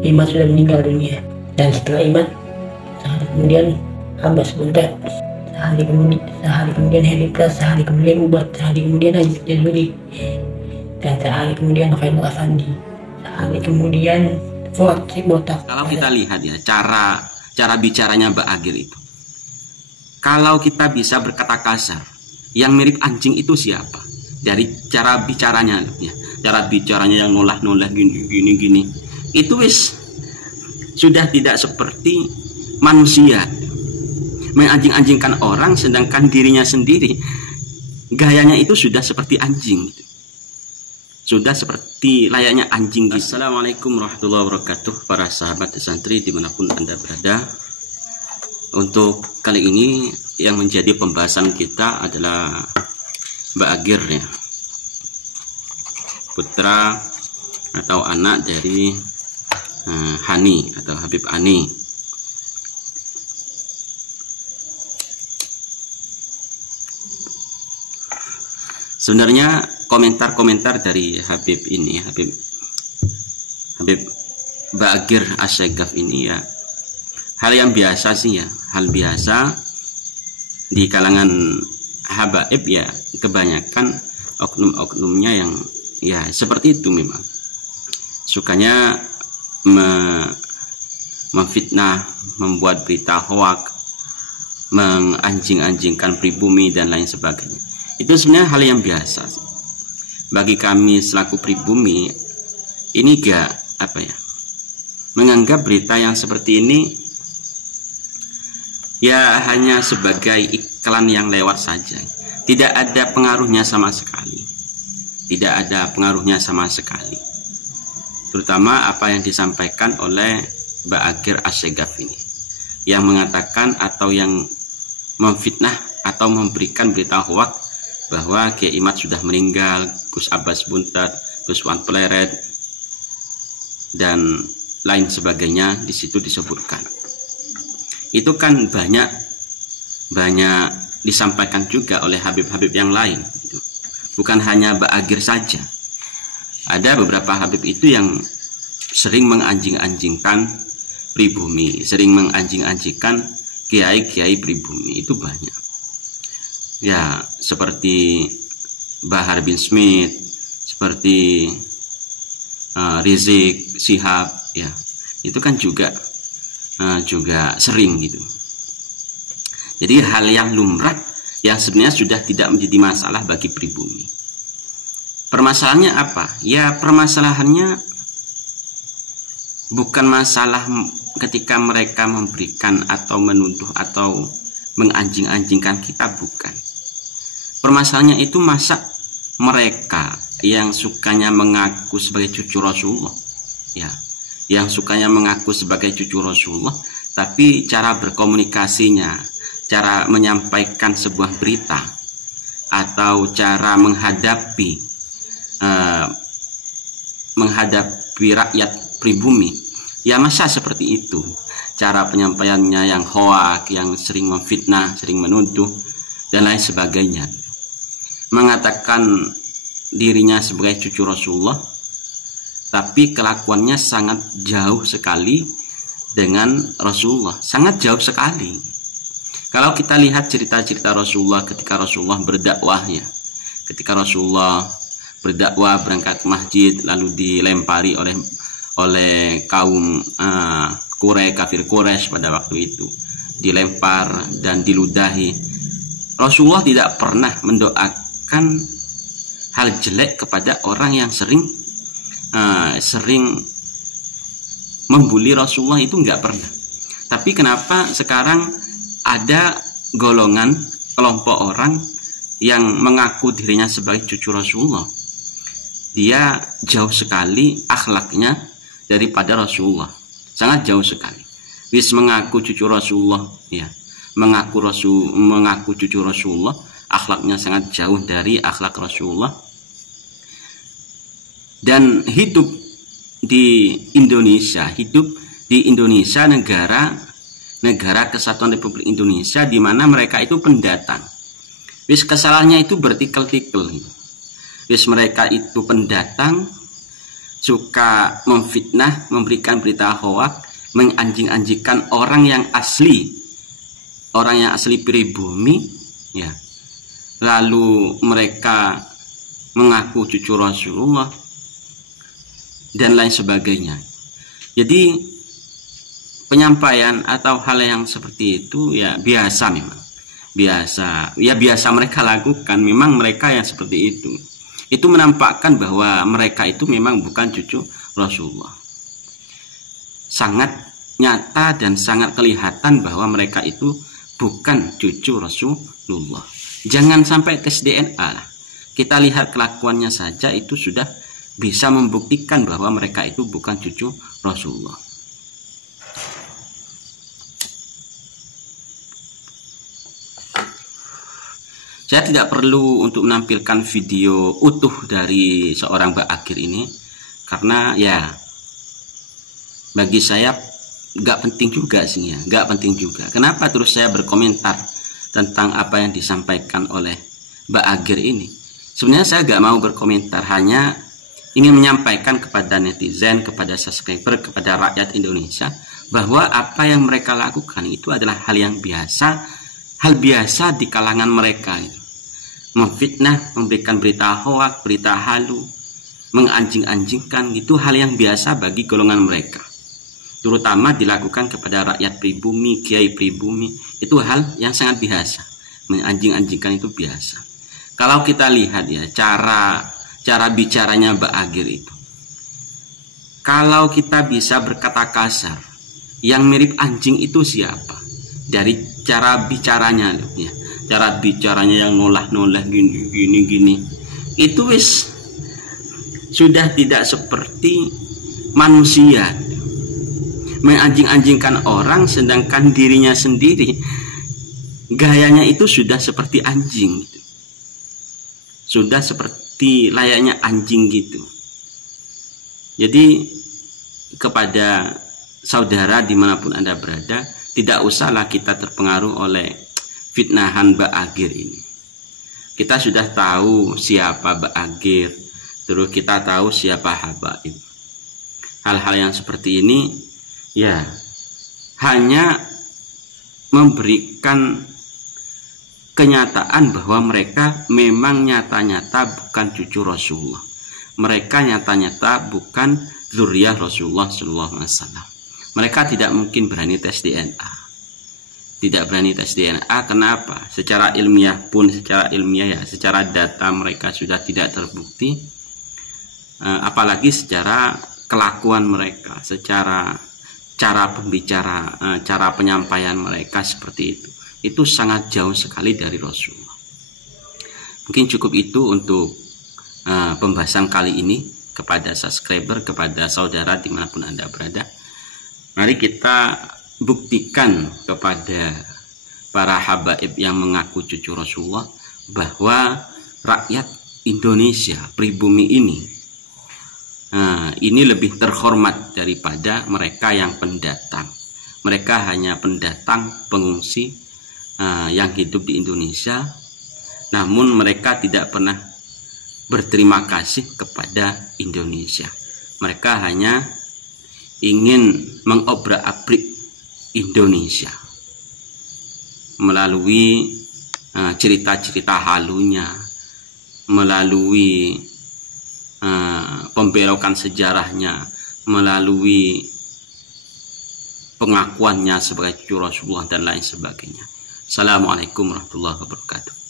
Imad sudah meninggal dunia, dan setelah Imad, sehari kemudian Abbas Buntat, sehari kemudian Helipras, sehari kemudian Ubat, sehari kemudian Haji Jazuli, dan sehari kemudian Khairul Afandi, sehari kemudian Fuad Botak. Kalau kita lihat ya cara bicaranya Mbak Agil itu, kalau kita bisa berkata kasar, yang mirip anjing itu siapa? Dari cara bicaranya ya, cara bicaranya yang nolah-nolah gini, itu wis sudah tidak seperti manusia, menganjing-anjingkan orang, sedangkan dirinya sendiri gayanya itu sudah seperti anjing gitu. Sudah seperti layaknya anjing gitu. Assalamualaikum warahmatullahi wabarakatuh, para sahabat santri dimanapun Anda berada. Untuk kali ini yang menjadi pembahasan kita adalah Mbak Agir ya, putra atau anak dari Hani atau Habib Ani. Sebenarnya komentar-komentar dari Habib ini, Habib Mbak Agir Asy-Syaghaf ini ya, hal yang biasa sih ya, hal biasa di kalangan habaib ya, kebanyakan oknum-oknumnya yang ya seperti itu memang. Sukanya memfitnah, membuat berita hoak, menganjing-anjingkan pribumi dan lain sebagainya. Itu sebenarnya hal yang biasa sih. Bagi kami selaku pribumi, ini gak apa ya, menganggap berita yang seperti ini ya hanya sebagai iklan yang lewat saja, tidak ada pengaruhnya sama sekali, tidak ada pengaruhnya sama sekali. Terutama apa yang disampaikan oleh Mbak Agir Asy-Syaghaf ini, yang mengatakan atau yang memfitnah atau memberikan berita hoak bahwa Kiai Imad sudah meninggal, Gus Abbas Buntat, Gus Wan Pleret, dan lain sebagainya di situ disebutkan. Itu kan banyak disampaikan juga oleh Habib-Habib yang lain, bukan hanya Mbak Agir saja. Ada beberapa Habib itu yang sering menganjing-anjingkan pribumi, sering menganjing-anjingkan kiai-kiai pribumi, itu banyak ya, seperti Bahar bin Smith, seperti Rizik Syihab ya, itu kan juga sering gitu. Jadi hal yang lumrah yang sebenarnya sudah tidak menjadi masalah bagi pribumi. Permasalahannya apa? Ya permasalahannya bukan masalah ketika mereka memberikan atau menuduh atau menganjing-anjingkan kita, bukan. Permasalahannya itu masa mereka yang sukanya mengaku sebagai cucu Rasulullah ya, yang sukanya mengaku sebagai cucu Rasulullah, tapi cara berkomunikasinya, cara menyampaikan sebuah berita atau cara menghadapi rakyat pribumi ya, masa seperti itu cara penyampaiannya, yang hoak, yang sering memfitnah, sering menuduh dan lain sebagainya, mengatakan dirinya sebagai cucu Rasulullah tapi kelakuannya sangat jauh sekali dengan Rasulullah, sangat jauh sekali. Kalau kita lihat cerita-cerita Rasulullah ketika Rasulullah berdakwah ya, ketika Rasulullah berdakwah berangkat ke masjid lalu dilempari oleh kaum kafir Quraisy pada waktu itu, dilempar dan diludahi. Rasulullah tidak pernah mendoakan hal jelek kepada orang yang sering membuli Rasulullah, itu nggak pernah. Tapi kenapa sekarang ada golongan kelompok orang yang mengaku dirinya sebagai cucu Rasulullah, dia jauh sekali akhlaknya daripada Rasulullah, sangat jauh sekali. Wis mengaku cucu Rasulullah ya, mengaku cucu Rasulullah, akhlaknya sangat jauh dari akhlak Rasulullah. Dan hidup di Indonesia, negara Kesatuan Republik Indonesia, di mana mereka itu pendatang. Wis kesalahannya itu bertikel-tikel. Wis mereka itu pendatang, suka memfitnah, memberikan berita hoak, menganjing-anjingkan orang yang asli pribumi, ya. Lalu mereka mengaku cucu Rasulullah dan lain sebagainya. Jadi penyampaian atau hal yang seperti itu ya biasa, memang biasa mereka lakukan. Memang mereka yang seperti itu menampakkan bahwa mereka itu memang bukan cucu Rasulullah. Sangat nyata dan sangat kelihatan bahwa mereka itu bukan cucu Rasulullah. Jangan sampai tes DNA lah. Kita lihat kelakuannya saja itu sudah bisa membuktikan bahwa mereka itu bukan cucu Rasulullah. Saya tidak perlu untuk menampilkan video utuh dari seorang Mbak Agir ini, karena ya bagi saya nggak penting juga sih ya, nggak penting juga. Kenapa terus saya berkomentar tentang apa yang disampaikan oleh Mbak Agir ini? Sebenarnya saya nggak mau berkomentar, hanya ingin menyampaikan kepada netizen, kepada subscriber, kepada rakyat Indonesia bahwa apa yang mereka lakukan itu adalah hal yang biasa, hal biasa di kalangan mereka itu. Memfitnah, memberikan berita hoak, berita halu, menganjing-anjingkan, itu hal yang biasa bagi golongan mereka. Terutama dilakukan kepada rakyat pribumi, kiai pribumi, itu hal yang sangat biasa. Menganjing-anjingkan itu biasa. Kalau kita lihat ya cara bicaranya Mbak Agir itu, kalau kita bisa berkata kasar, yang mirip anjing itu siapa? Dari cara bicaranya ya. Cara bicaranya yang nolah-nolah gini, itu wis sudah tidak seperti manusia. Menganjing-anjingkan orang, sedangkan dirinya sendiri gayanya itu sudah seperti anjing, sudah seperti layaknya anjing gitu. Jadi kepada saudara dimanapun Anda berada, tidak usahlah kita terpengaruh oleh fitnahan Mbak Agir ini. Kita sudah tahu siapa Mbak Agir, terus kita tahu siapa Habaib. Hal-hal yang seperti ini ya hanya memberikan kenyataan bahwa mereka memang nyata-nyata bukan cucu Rasulullah. Mereka nyata-nyata bukan zuriyah Rasulullah SAW. Mereka tidak mungkin berani tes DNA. Tidak berani tes DNA, kenapa? Secara ilmiah pun, secara data mereka sudah tidak terbukti, apalagi secara kelakuan mereka, secara cara pembicara, cara penyampaian mereka seperti itu sangat jauh sekali dari Rasulullah. Mungkin cukup itu untuk pembahasan kali ini. Kepada subscriber, kepada saudara dimanapun Anda berada, mari kita buktikan kepada para habaib yang mengaku cucu Rasulullah bahwa rakyat Indonesia pribumi ini lebih terhormat daripada mereka yang pendatang. Mereka hanya pendatang, pengungsi yang hidup di Indonesia, namun mereka tidak pernah berterima kasih kepada Indonesia. Mereka hanya ingin mengobrak-abrik Indonesia melalui cerita-cerita halunya, melalui pembelokan sejarahnya, melalui pengakuannya sebagai cucu Rasulullah dan lain sebagainya. Assalamualaikum warahmatullahi wabarakatuh.